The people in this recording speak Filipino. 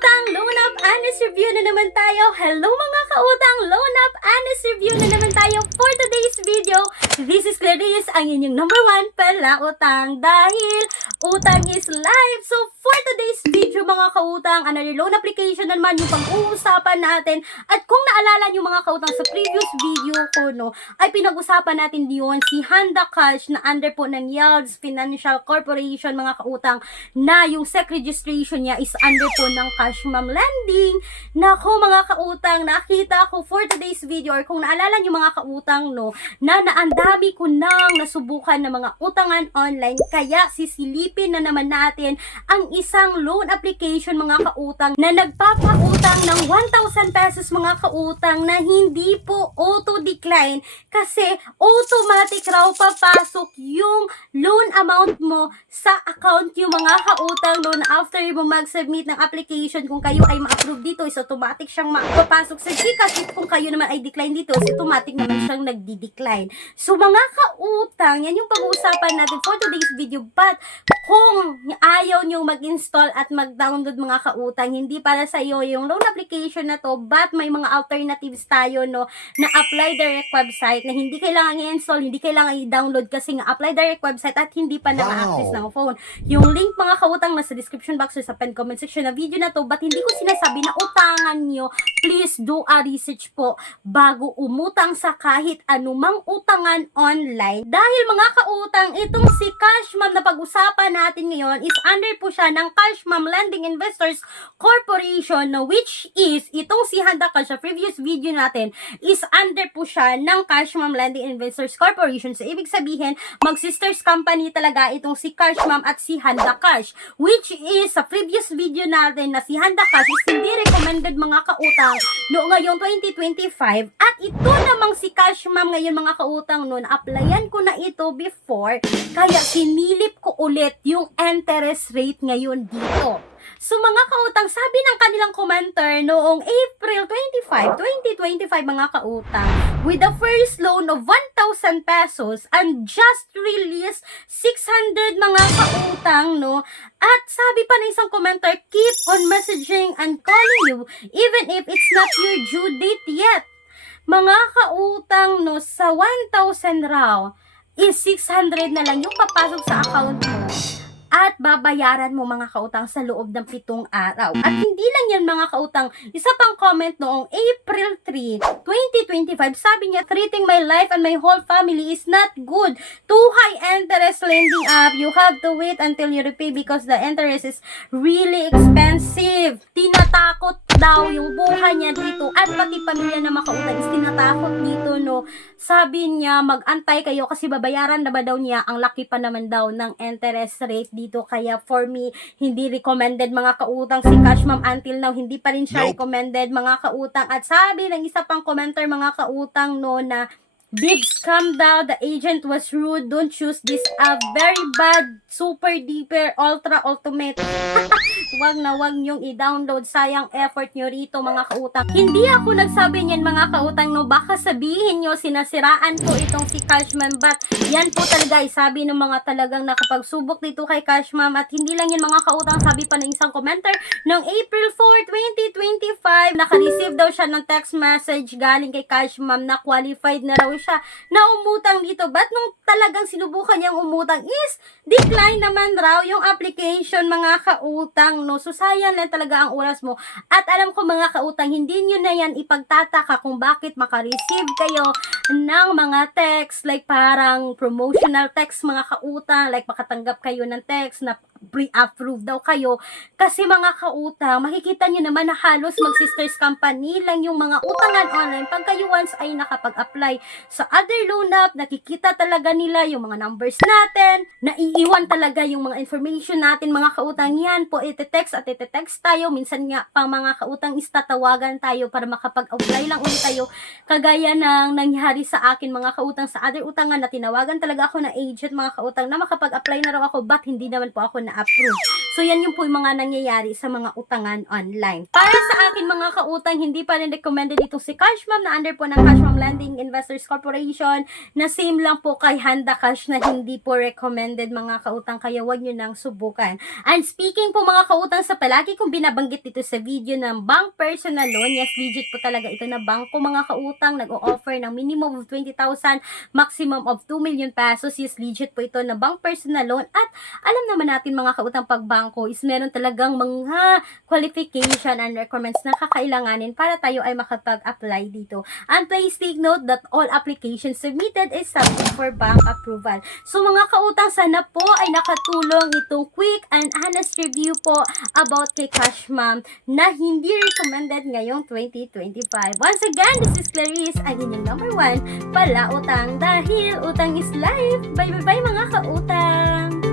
kautang, Loan Up Honest Review na naman tayo. Hello mga kautang, Loan Up Honest Review na naman tayo for today's video. This is Clarice, ang inyong number 1 palautang dahil utang is life. So for today's video mga kautang, another loan application na naman yung pag-uusapan natin. At kung naalala nyo mga kautang sa previous video ko, no, ay pinag-usapan natin yun si Handa Cash na under po ng Yields Financial Corporation mga kautang, na yung SEC registration niya is under po ng Cash Ma'am Lending. Nako mga kautang, nakita ko for today's video, or kung naalala nyo mga kautang, no, na naandami ko nang nasubukan ng mga utangan online, kaya sisilipin na naman natin ang isang loan application mga kautang na nagpapautang ng 1,000 pesos mga kautang na hindi po auto-decline kasi automatic raw papasok yung loan amount mo sa account yung mga kautang loan after mo mag-submit ng application. Kung kayo ay ma-approve dito, is automatic siyang mapapasok sa GCash. Kung kayo naman ay decline dito, is automatic naman siyang nagdi-decline. So mga kautang, yan yung pag-uusapan natin for today's video. But kung ayaw nyo mag-install at mag-download mga kautang, hindi para sa iyo yung loan application na to, but may mga alternatives tayo, no, na Apply Direct website na hindi kailangan i-install, hindi kailangan i-download kasi nga Apply Direct website at hindi pa na ma-access ng phone. Yung link mga kautang nasa description box or sa pen comment section na video na to, but hindi ko sinasabi na utangan nyo. Please do a research po bago umutang sa kahit anumang utangan online. Dahil mga kautang, itong si Cash Ma'am na pag-usapan natin ngayon is under po siya ng Cash Ma'am Lending Investors Corporation, na which is itong si Handa Cash sa previous video natin is under po siya ng Cash Ma'am Lending Investors Corporation. So ibig sabihin, mag-sisters company talaga itong si Cash Ma'am at si Handa Cash, which is sa previous video natin na si Handa Cash is hindi recommended mga kautang no ngayong 2025, at ito namang si Cash Ma'am ngayon mga kautang noon, applyan ko na ito before, kaya sinilip ko ulit yung interest rate ngayon dito. So mga kautang, sabi ng kanilang commenter noong April 25, 2025 mga kautang, with the first loan of 1,000 pesos and just released 600 mga kautang, no? At sabi pa ng isang commenter, keep on messaging and calling you even if it's not your due date yet. Mga kautang, no, sa 1,000 raw is 600 na lang yung papasok sa account mo at babayaran mo mga kautang sa loob ng 7 araw. At hindi lang yan mga kautang, isa pang comment noong April 3, 2025, sabi niya, treating my life and my whole family is not good. Too high interest lending up. You have to wait until you repay because the interest is really expensive. Tinatakot daw yung buhay niya dito at pati pamilya na makautang is tinatakot dito, no. Sabi niya, mag-antay kayo kasi babayaran na ba daw niya, ang laki pa naman daw ng interest rate dito. Kaya for me, hindi recommended mga kautang si Cash Ma'am until now. Hindi pa rin siya recommended mga kautang. At sabi ng isa pang commenter mga kautang, no, na big scam daw, the agent was rude, don't choose this app, very bad, super deeper, ultra ultimate. Wag na wag nyong i-download, sayang effort nyo rito mga kautang. Hindi ako nagsabi niyan mga kautang, no, baka sabihin nyo sinasiraan ko itong si Cash Ma'am, but yan po talaga ay sabi ng mga talagang nakapagsubok dito kay Cash Ma'am. At hindi lang yan mga kautang, sabi pa ng isang commenter noong April 4, 2025, naka-receive daw siya ng text message galing kay Cash Ma'am na qualified na raw siya na umutang dito, but nung talagang sinubukan niyang umutang is decline naman raw yung application mga kautang, no. So sayang lang talaga ang oras mo. At alam ko mga kautang, hindi nyo na yan ipagtataka kung bakit makareceive kayo ng mga text like parang promotional text mga kautang, like makatanggap kayo ng text na pre-approve daw kayo, kasi mga kautang, makikita nyo naman na halos mag-sisters company lang yung mga utangan online. Pag kayo once ay nakapag-apply sa other loan app, nakikita talaga nila yung mga numbers natin, naiiwan talaga yung mga information natin mga kautang. Yan po, ite-text at ite-text tayo, minsan nga pang mga kautang is tatawagan tayo para makapag-apply lang ulit tayo, kagaya ng nangyari sa akin mga kautang sa other utangan na tinawagan talaga ako na agent mga kautang na makapag-apply na raw ako, but hindi naman po ako na-approve. So yan yung po yung mga nangyayari sa mga utangan online. Para sa akin mga kautang, hindi pa rin recommended itong si Cash Ma'am na under po ng Cash Ma'am Lending Investors Corporation Corporation na same lang po kay Handa Cash na hindi po recommended mga kautang, kaya wag nyo nang subukan. And speaking po mga kautang sa palagi kong binabanggit dito sa video ng bank personal loan, yes, legit po talaga ito na bangko mga kautang, nag-o-offer ng minimum of 20,000, maximum of 2 million pesos. Yes, legit po ito na bank personal loan. At alam naman natin mga kautang, pag bangko is meron talagang mga qualification and requirements na kakailanganin para tayo ay makapag-apply dito. And please take note that all applications submitted is subject for bank approval. So mga kautang, sana po ay nakatulong itong quick and honest review po about kay Cash Ma'am na hindi recommended ngayong 2025. Once again, this is Clarice, ang inyong number 1 palautang, dahil utang is life. Bye bye bye mga kautang!